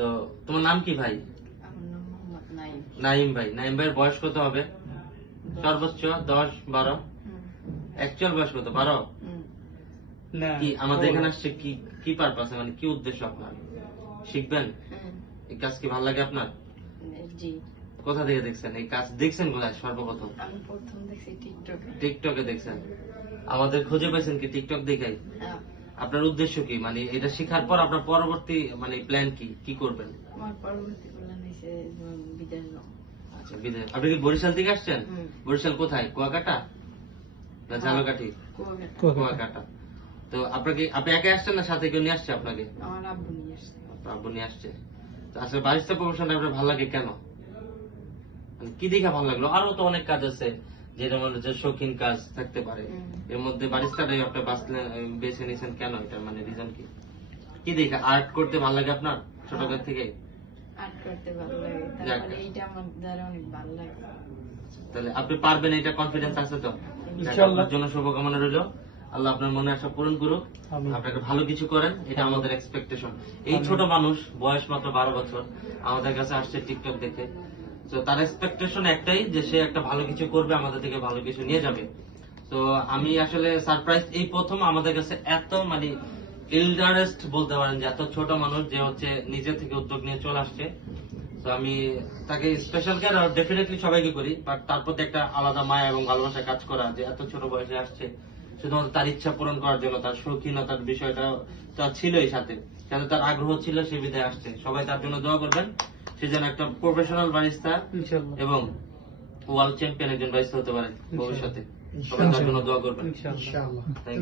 তো তোমার নাম কি ভাই? আমার নাম মোহাম্মদ নাইম। নাইম ভাই। নাইম ভাইয়ের বয়স কত হবে? সর্বোচ্চ 10-12? অ্যাকচুয়াল বয়স কত? 12? কি আমাদের এখানে আসছে কি কি পারপাসে, মানে কি উদ্দেশ্য আপনার? শিখবেন? এই কাজ কি ভালো লাগে আপনার? জি, কোথা থেকে দেখছেন এই কাজ? দেখছেন কোথায় সর্বপ্রথম? আমি প্রথম দেখছি টিকটকে। টিকটকে দেখছেন। আমাদের খুঁজে পাইছেন কি টিকটক দেখাই? হ্যাঁ, আপনার উদ্দেশ্য কি, মানে এটা শেখার পর আপনার পরবর্তী মানে প্ল্যান কি, কি করবেন? আমার পরবর্তী প্ল্যান হয়েছে বিদেশ যাওয়া। আচ্ছা, বিদেশ। আপনি কি বরিশাল থেকে আসছেন? হুম। বরিশাল কোথায়? কুয়াকাটা না ঝালকাঠি? কুয়াকাটা। কুয়াকাটা। তো আপনাকে আপনি একা আসছেন না সাথে কেউ নিয়ে আসছে আপনাকে? আমার আব্বু নিয়ে আসছে। আপনার আব্বু নিয়ে আসছে। তো আসলে বারিস্তা প্রফেশনটা আপনার ভালো লাগে কেন? মানে কি দেখে ভালো লাগলো? আরো তো অনেক কাজ আছে যেটা মনে হচ্ছে শৌখিন কাজ থাকতে পারে, এর মধ্যে বারিস্তাটাই আপনি বেছে নিয়েছেন কেন? এটা মানে রিজন কি? কি দেখে আর্ট করতে ভালো লাগে আপনার ছোটবেলা থেকে? আর্ট করতে ভালো লাগে, যাক। তারপরে এইটা আমার দ্বারা অনেক ভালো লাগে। তাহলে আপনি পারবেন, এটা কনফিডেন্স আছে তো? ইনশাআল্লাহ। আপনার জন্য শুভকামনা রইল। আল্লাহ আপনার মনে আশা পূরণ করুক, আমিন। আপনাকে ভালো কিছু করেন, এটা আমাদের এক্সপেকটেশন। এই ছোট মানুষ, বয়স মাত্র 12 বছর, আমাদের কাছে আসছে টিকটক দেখে। তো তার এক্সপেকটেশন একটাই যে সে একটা ভালো কিছু করবে, আমাদের থেকে ভালো কিছু নিয়ে যাবে। তো আমি আসলে সারপ্রাইজ, এই প্রথম আমাদের কাছে এত মানে ইলডারেস্ট বলতে পারেন যে এত ছোট মানুষ যে হচ্ছে নিজে থেকে উদ্যোগ নিয়ে চলে আসছে। তো আমি তাকে স্পেশাল কেয়ার ডেফিনেটলি সবাইকে করি, বাট তার প্রতি একটা আলাদা মায়া এবং ভালোবাসা কাজ করা, যে এত ছোট বয়সে আসছে শুধুমাত্র তার ইচ্ছা পূরণ করার জন্য, তার শৌখিনতার বিষয়টা তো ছিলই সাথে, সাথে তার আগ্রহ ছিল, সে বিদায় আসছে। সবাই তার জন্য দোয়া করবেন, সে যেন একটা প্রফেশনাল বারিস্তা ইনশাআল্লাহ। এবং ওয়ার্ল্ড চ্যাম্পিয়ন একজন বারিস্তা হতে পারে ভবিষ্যতে। সবাই তার জন্য দোয়া করবেন। ইনশাআল্লাহ। Thank you.